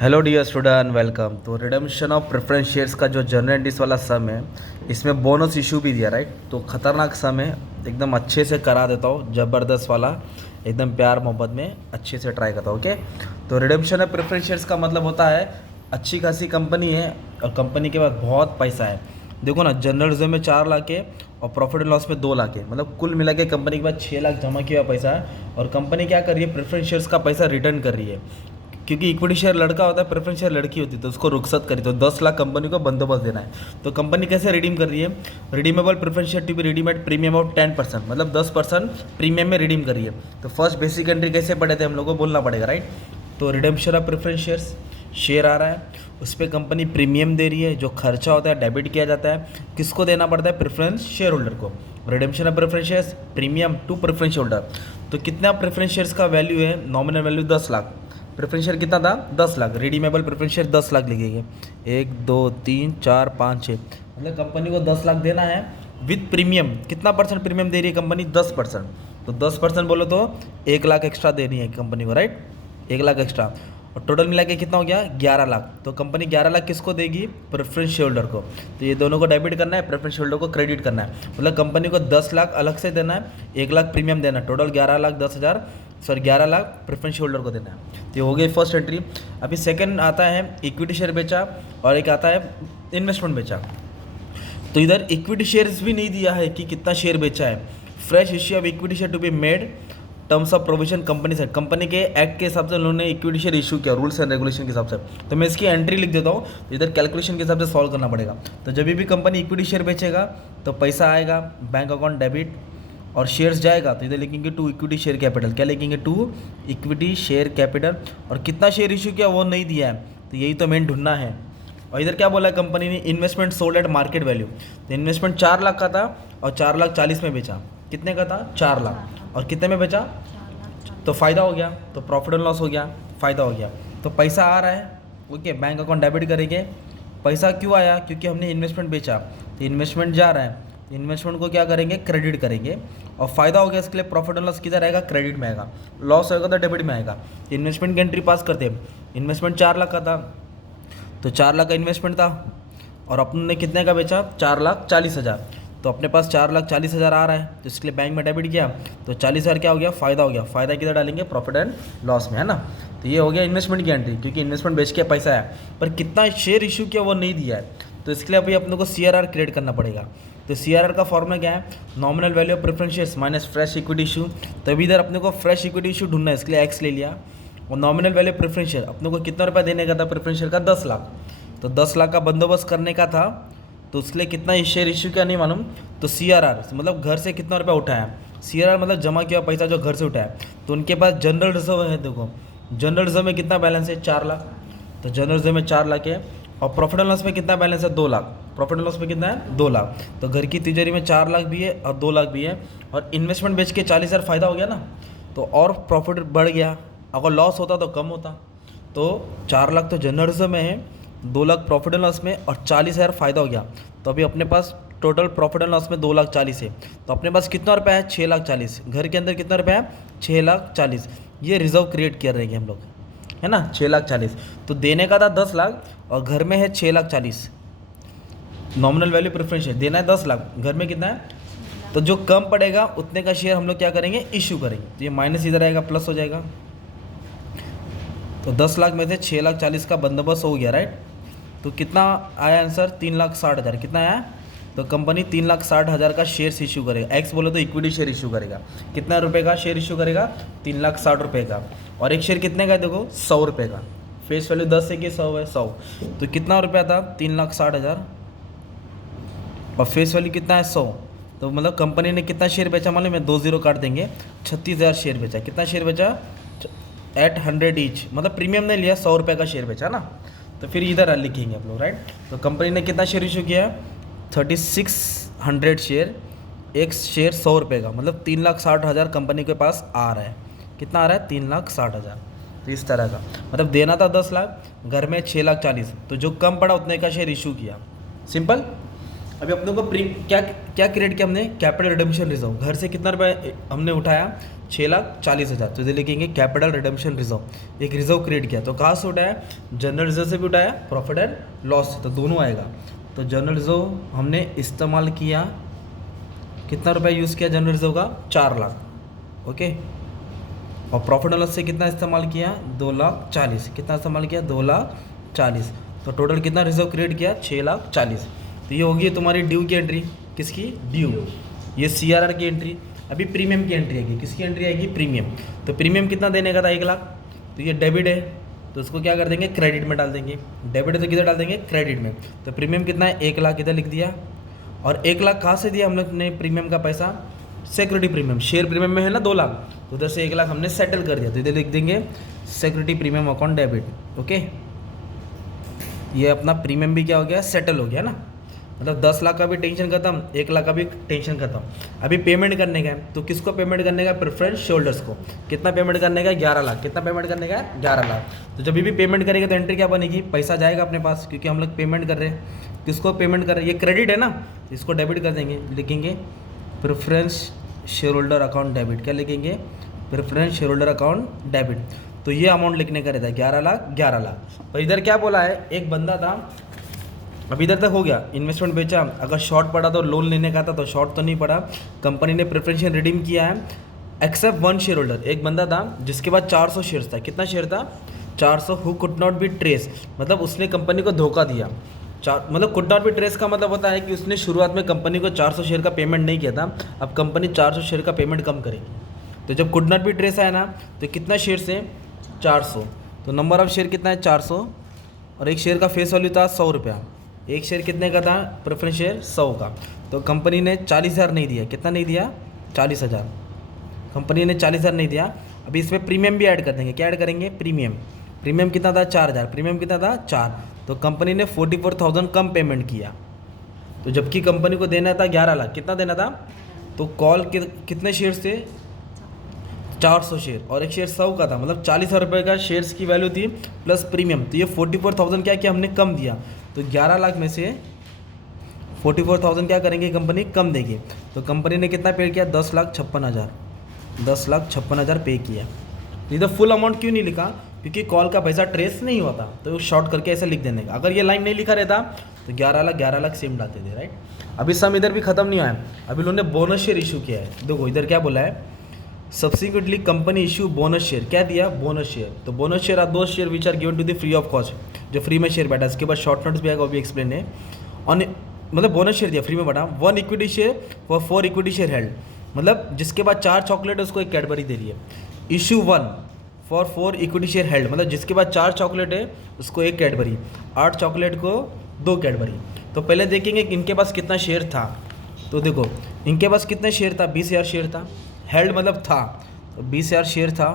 Hello dear student, welcome. तो redemption of preference shares का जो जनरल एंट्रीज वाला सम है, इसमें बोनस इशू भी दिया, राइट। तो खतरनाक सम है, एकदम अच्छे से करा देता हूँ, ज़बरदस्त वाला, एकदम प्यार मोहब्बत में अच्छे से ट्राई करता हूँ। ओके। तो रिडम्पशन ऑफ प्रेफरेंस शेयर्स का मतलब होता है अच्छी खासी कंपनी है और कंपनी के पास बहुत पैसा है। देखो ना, जनरल रिजर्व में 4 लाख है और प्रॉफिट एंड लॉस में 2 लाख है, मतलब कुल मिला के कंपनी के पास 6 लाख जमा किया हुआ पैसा है। और कंपनी क्या कर रही है, प्रेफरेंस शेयर्स का पैसा रिटर्न कर रही है, क्योंकि इक्विटी शेयर लड़का होता है, प्रेफरेंस शेयर लड़की होती है, तो उसको रुखसत करी। तो 10 लाख कंपनी को बंदोबस्त देना है। तो कंपनी कैसे रिडीम कर रही है, redeemable preference share to be redeem at premium of 10%, मतलब 10% प्रीमियम में रिडीम कर रही है। तो फर्स्ट बेसिक एंट्री कैसे पढ़े थे हम लोग को बोलना पड़ेगा, राइट। तो redemption of preference shares, share आ रहा है, उस पर कंपनी प्रीमियम दे रही है, जो खर्चा होता है डेबिट किया जाता है, किसको देना पड़ता है, प्रेफरेंस शेयर होल्डर को। Redemption of preference shares, premium to preference holder. तो कितना प्रेफरेंस शेयर्स का वैल्यू है, nominal value 10 lakh. Preference share कितना था, 10 lakh. Redeemable preference share 10 lakh लिखेंगे, 1 2 3 4 5 6, मतलब कंपनी को 10 लाख देना है विथ प्रीमियम। कितना परसेंट प्रीमियम दे रही है कंपनी, 10%। तो 10% बोलो तो 1 लाख एक्स्ट्रा देनी है कंपनी को, राइट, 1 लाख एक्स्ट्रा। और टोटल मिला के कितना हो गया, 11 लाख। तो कंपनी 11 लाख किसको देगी, प्रेफरेंस शेयर होल्डर को। तो ये दोनों को डेबिट करना है, प्रेफरेंस शेयर होल्डर को क्रेडिट करना है। मतलब कंपनी को 10 लाख अलग से देना है, 1 लाख प्रीमियम देना है, टोटल 11 लाख 10 हज़ार, sorry 11 lakh preference share holder को देना है। तो ये हो गई फर्स्ट एंट्री। अभी सेकंड आता है इक्विटी शेयर बेचा, और एक आता है इन्वेस्टमेंट बेचा। तो इधर इक्विटी शेयर्स भी नहीं दिया है कि कितना शेयर बेचा है। Fresh issue of equity share to be made terms of provision company से, कंपनी के एक्ट के हिसाब से उन्होंने इक्विटी शेयर इशू किया, रूल्स एंड रेगुलेशन के हिसाब से। तो मैं इसकी एंट्री लिख देता हूँ, इधर कैलकुलेशन के हिसाब से सॉल्व करना पड़ेगा। तो जब भी कंपनी इक्विटी शेयर बेचेगा तो पैसा आएगा बैंक अकाउंट डेबिट, और शेयर्स जाएगा तो इधर लिखेंगे टू इक्विटी शेयर कैपिटल। क्या लिखेंगे, टू इक्विटी शेयर कैपिटल। और कितना शेयर इशू किया वो नहीं दिया है, तो यही तो मेन ढूंढना है। और इधर क्या बोला है कंपनी ने, investment sold at market value. तो इन्वेस्टमेंट 4 लाख का था और 4 लाख 40 में बेचा। कितने का था, 4 लाख, और कितने में बेचा, तो फ़ायदा हो गया, तो प्रॉफिट एंड लॉस हो गया, फ़ायदा हो गया। तो पैसा आ रहा है, ओके, बैंक अकाउंट डेबिट करेंगे। पैसा क्यों आया, क्योंकि हमने इन्वेस्टमेंट बेचा, तो इन्वेस्टमेंट जा रहा है, इन्वेस्टमेंट को क्या करेंगे, क्रेडिट करेंगे। और फ़ायदा हो गया, इसके लिए प्रॉफिट एंड लॉस किधर आएगा, क्रेडिट में आएगा। लॉस होगा तो डेबिट में आएगा। इन्वेस्टमेंट की एंट्री पास करते हैं। इन्वेस्टमेंट 4 लाख का था, तो 4 लाख का इन्वेस्टमेंट था, और अपन ने कितने का बेचा, 4 लाख 40 हज़ार। तो अपने पास 4 लाख 40 हज़ार आ रहा है, तो इसके लिए बैंक में डेबिट किया, तो 40 हज़ार क्या हो गया, फ़ायदा हो गया। फ़ायदा किधर डालेंगे, प्रॉफिट एंड लॉस में, है ना। तो ये हो गया इन्वेस्टमेंट की एंट्री, क्योंकि इन्वेस्टमेंट बेच के पैसा है, पर कितना शेयर इशू किया वो नहीं दिया है। तो इसके लिए अभी अपने को CRR क्रिएट करना पड़ेगा। तो CRR का फॉर्मूला क्या है, nominal value of preference shares minus fresh equity issue. तभी इधर अपने को फ्रेश इक्विटी इशू ढूंढना है, इसके लिए एक्स ले लिया। और नॉमिनल वैल्यू प्रेफरेंस शेयर, अपने को कितना रुपया देने का था प्रेफरेंस शेयर का, 10 लाख। तो 10 लाख का बंदोबस्त करने का था, तो उसके लिए कितना शेयर इशू क्या नहीं मालूम। तो CRR मतलब घर से कितना रुपया उठाया, CRR मतलब जमा किया पैसा जो घर से उठाया। तो उनके पास जनरल रिजर्व है, देखो जनरल रिजर्व में कितना बैलेंस है, 4 लाख। तो जनरल रिजर्व में 4 लाख है, और प्रॉफिट एंड लॉस में कितना बैलेंस है, 2 लाख। प्रॉफिट एंड लॉस में कितना है, 2 लाख। तो घर की तिजोरी में 4 लाख भी है और 2 लाख भी है, और इन्वेस्टमेंट बेच के 40 हज़ार फ़ायदा हो गया ना, तो और प्रॉफिट बढ़ गया। अगर लॉस होता तो कम होता। तो 4 लाख तो जनरल रिजर्व में है, 2 लाख प्रॉफिट एंड लॉस में, और 40 हज़ार फ़ायदा हो गया। तो अभी अपने पास टोटल प्रॉफिट एंड लॉस में 2 लाख 40 है। तो अपने पास कितना रुपया है, 6 लाख 40। घर के अंदर कितना रुपया है, 6 लाख 40। ये रिजर्व क्रिएट कर रहे हैं हम लोग, है ना, 6 लाख 40। तो देने का था 10 लाख, और घर में है 6 lakh 40। Nominal value preference share देना है 10 लाख, घर में कितना है, तो जो कम पड़ेगा उतने का शेयर हम लोग क्या करेंगे, इशू करेंगे। तो ये माइनस इधर आएगा, प्लस हो जाएगा। तो 10 लाख में से 6 लाख 40 का बंदोबस्त हो गया, राइट। तो कितना आया आंसर, 3 लाख 60 हज़ार। कितना आया, तो कंपनी 3 लाख 60 हज़ार का शेयर इशू करेगा। एक्स बोले तो इक्विटी शेयर इशू करेगा। कितना रुपए का शेयर इशू करेगा, 3 लाख 60 रुपये का। और एक शेयर कितने का है, देखो 100 रुपये का। फेस वैल्यू 10 है कि 100 है, 100। तो कितना रुपया था, 3 लाख 60 हज़ार, और फेस वैल्यू कितना है, 100। तो मतलब कंपनी ने कितना शेयर बेचा, मालूम है, 2 जीरो काट देंगे, 36 हज़ार शेयर बेचा। कितना शेयर बेचा, एट 100 ईच, मतलब प्रीमियम ने लिया, 100 रुपये का शेयर बेचा ना। तो फिर इधर लिखेंगे आप लोग, राइट। तो कंपनी ने कितना शेयर इशू किया, 3600 शेयर, एक शेयर 100 रुपये का, मतलब 3 लाख 60 हज़ार कंपनी के पास आ रहा है। कितना आ रहा है, 3 लाख 60 हज़ार। तो इस तरह का मतलब देना था 10 लाख, घर में 6 लाख 40, तो जो कम पड़ा उतने का शेयर इशू किया, सिंपल। अभी अपनों को क्या क्या क्रिएट किया हमने, कैपिटल रिडम्पशन रिजर्व। घर से कितना रुपये हमने उठाया, 6,40,000। तो इधर लिखेंगे कैपिटल रिडेम्पशन रिजर्व, एक रिजर्व क्रिएट किया। तो कहाँ से उठाया, जनरल रिजर्व से भी उठाया, प्रॉफिट एंड लॉस से, तो दोनों आएगा। तो जनरल रिजर्व हमने इस्तेमाल किया, कितना रुपया यूज़ किया जनरल रिजर्व का, 4 लाख, ओके। और प्रॉफिट एंड लॉस से कितना इस्तेमाल किया, 2,40,000। कितना इस्तेमाल किया, 2,40,000। तो टोटल कितना रिजर्व क्रिएट किया, 6,40,000। तो ये होगी तुम्हारी ड्यू की एंट्री, किसकी, ड्यू। ये CRR की एंट्री। अभी प्रीमियम की एंट्री आएगी, किसकी एंट्री आएगी, प्रीमियम। तो प्रीमियम कितना देने का था, 1 लाख। तो ये डेबिट है, तो उसको क्या कर देंगे, क्रेडिट में डाल देंगे। डेबिट है तो किधर डाल देंगे, क्रेडिट में। तो प्रीमियम कितना है, 1 लाख इधर लिख दिया। और 1 लाख कहाँ से दिया हम लोग ने प्रीमियम का पैसा, सिक्योरिटी प्रीमियम, शेयर प्रीमियम में है ना 2 लाख, तो उधर से 1 लाख हमने सेटल कर दिया। तो इधर लिख देंगे security premium account debit, okay. ये अपना प्रीमियम भी क्या हो गया, सेटल हो गया ना। मतलब 10 लाख का भी टेंशन खत्म, 1 लाख का भी टेंशन खत्म। अभी पेमेंट करने का है, तो किसको पेमेंट करने का, प्रेफरेंस शेयरहोल्डर्स को। कितना पेमेंट करने का, 11 लाख। कितना पेमेंट करने का, 11 लाख। तो जब भी पेमेंट करेगा तो एंट्री क्या बनेगी, पैसा जाएगा अपने पास, क्योंकि हम लोग पेमेंट कर रहे हैं। किसको पेमेंट कर रहे हैं, ये क्रेडिट है ना, इसको डेबिट कर देंगे। लिखेंगे preference share holder account debit, क्या लिखेंगे, preference share holder account debit. तो ये अमाउंट लिखने का रहता है, 11 लाख, 11 लाख। पर इधर क्या बोला है, एक बंदा था, अभी इधर तक हो गया, इन्वेस्टमेंट बेचा, अगर शॉर्ट पड़ा तो लोन लेने का था, तो शॉर्ट तो नहीं पड़ा, कंपनी ने प्रेफरेंशियल रिडीम किया है, एक्सेप्ट 1 शेयर होल्डर। एक बंदा था जिसके पास 400 शेयर था। कितना शेयर था, 400। Who could not be trace, मतलब उसने कंपनी को धोखा दिया। मतलब कुड नॉट बी ट्रेस का मतलब होता है कि उसने शुरुआत में कंपनी को 400 शेयर का पेमेंट नहीं किया था, अब कंपनी 400 शेयर का पेमेंट कम करेगी। तो जब कुड नॉट बी ट्रेस आया ना, तो कितना शेयर से, 400। तो नंबर ऑफ शेयर कितना है, 400। और एक शेयर का फेस वैल्यू था 100 रुपया। एक शेयर कितने का था, प्रेफरेंस शेयर 100 का। तो कंपनी ने 40,000 नहीं दिया। कितना नहीं दिया, 40,000। कंपनी ने 40,000 नहीं दिया। अभी इसमें प्रीमियम भी ऐड कर देंगे। क्या ऐड करेंगे, प्रीमियम। प्रीमियम कितना था, 4,000। प्रीमियम कितना था, 4। तो कंपनी ने 44,000 कम पेमेंट किया। तो जबकि कंपनी को देना था 11 लाख, कितना देना था, तो कॉल के कितने शेयर थे, 400 शेयर, और एक शेयर 100 का था, मतलब 40,000 रुपये का शेयर्स की वैल्यू थी प्लस प्रीमियम। तो ये 44,000 क्या किया हमने, कम दिया। तो 11 लाख में से 44,000 क्या करेंगे, कंपनी कम देगी। तो कंपनी ने कितना पे किया, 10,56,000। 10,56,000 पे किया। इधर फुल अमाउंट क्यों नहीं लिखा, क्योंकि कॉल का पैसा ट्रेस नहीं होता, तो शॉर्ट करके ऐसे लिख देने का। अगर ये लाइन नहीं लिखा रहता तो 11 लाख सेम डालते थे, राइट। अभी सम इधर भी खत्म नहीं हुआ है, अभी लोगों ने बोनस शेयर इशू किया है। देखो इधर क्या बोला है, subsequently company issue bonus share. क्या दिया, बोनस शेयर। तो bonus share are those share which are given to the free of cost, जो फ्री में शेयर बैठा। इसके बाद शॉर्ट नोट्स भी आएगा, वो भी एक्सप्लेन है। ऑन मतलब बोनस शेयर दिया फ्री में बैठा, 1 equity share for 4 equity share held, मतलब जिसके बाद 4 चॉकलेट है उसको एक कैडबरी दे रही है। Issue 1 for 4 equity share held, मतलब जिसके बाद 4 चॉकलेट है उसको एक कैडबरी, 8 चॉकलेट को 2 कैडबरी। तो पहले देखेंगे कि इनके पास कितना शेयर था। तो देखो इनके पास कितने शेयर था, 20,000 शेयर था। हेल्ड मतलब था, तो 20,000 शेयर था।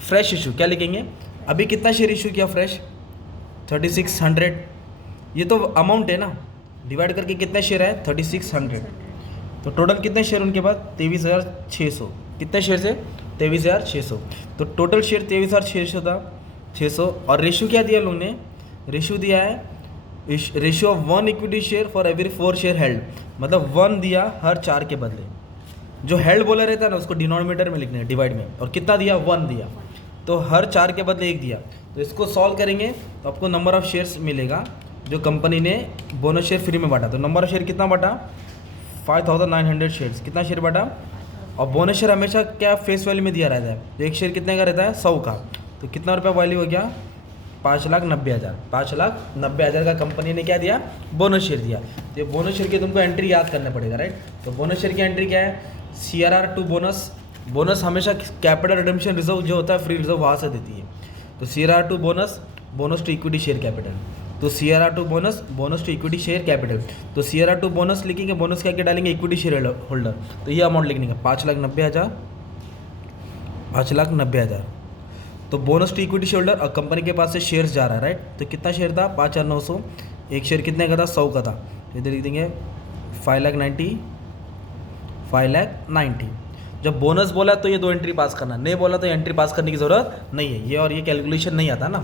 फ्रेश इशू क्या लिखेंगे, अभी कितना शेयर इशू किया फ्रेश, 3600। ये तो अमाउंट है ना, डिवाइड करके कितने शेयर है, 3600। तो टोटल कितने शेयर उनके पास, 23,600। कितने शेयर से, 23,600। तो टोटल शेयर 23,600 था, 600। और रेशियो क्या दिया लोगों ने, रेशियो दिया है ratio of 1 equity share for every 4 share held, मतलब 1 दिया हर 4 के बदले। जो हेल्ड बोला रहता है ना उसको डिनोमिनेटर में लिखना है, डिवाइड में। और कितना दिया, 1 दिया, तो हर 4 के बदले 1 दिया। तो इसको सॉल्व करेंगे तो आपको नंबर ऑफ शेयर्स मिलेगा जो कंपनी ने बोनस शेयर फ्री में बांटा। तो नंबर ऑफ शेयर कितना बांटा, 5,900 शेयर्स। कितना शेयर बांटा। और बोनस शेयर हमेशा क्या फेस वैल्यू में दिया रहता है, तो एक शेयर कितने का रहता है, 100 का। तो कितना रुपया वैल्यू हो गया, 5,90,000। 5,90,000 का कंपनी ने क्या दिया, बोनस शेयर दिया। तो ये बोनस शेयर की तुमको एंट्री याद करना पड़ेगा, राइट। तो बोनस शेयर की एंट्री क्या है, CRR टू बोनस। बोनस हमेशा कैपिटल रिडेम्पशन रिजर्व जो होता है फ्री रिजर्व वहाँ से देती है। तो CRR to bonus, bonus to equity share capital. तो CRR to bonus, bonus to equity share capital. तो CRR टू बोनस लिखेंगे, बोनस क्या क्या डालेंगे, इक्विटी शेयर होल्डर। तो ये अमाउंट लिखने का 5,90,000, 5,90,000। तो bonus to equity share holder, और कंपनी के पास से शेयर्स जा रहा है, राइट। तो कितना शेयर था, 5,900। एक शेयर कितने का था, 100 का था। इधर लिख देंगे 5,90,000, 5,90,000। जब बोनस बोला तो ये 2 एंट्री पास करना, नहीं बोला तो एंट्री पास करने की ज़रूरत नहीं है, ये और ये कैलकुलेशन नहीं आता ना।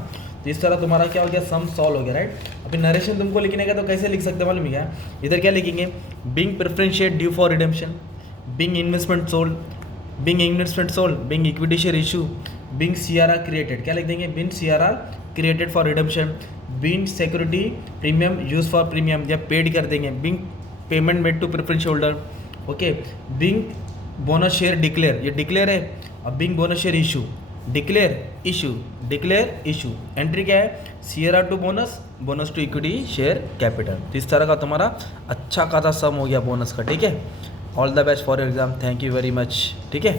तो इस तरह तुम्हारा क्या हो गया, सम सॉल्व हो गया, राइट। अभी नरेशन तुमको लिखने का तो कैसे लिख सकते मालूम है क्या, इधर क्या लिखेंगे, being preference share due for redemption, being investment sold, being investment sold, being equity share issue, being CRR created, क्या लिख देंगे, being CRR created for redemption, being security premium use for premium, या पेड कर देंगे, being payment made to preference holder, okay, being bonus share declare, ये declare है, अब being bonus share issue, declare issue, declare issue, entry क्या है, CRR to bonus, bonus to equity share capital. तो इस तरह का तुम्हारा अच्छा खासा सम हो गया बोनस का, ठीक है। All the best for your exam, thank you very much, ठीक है।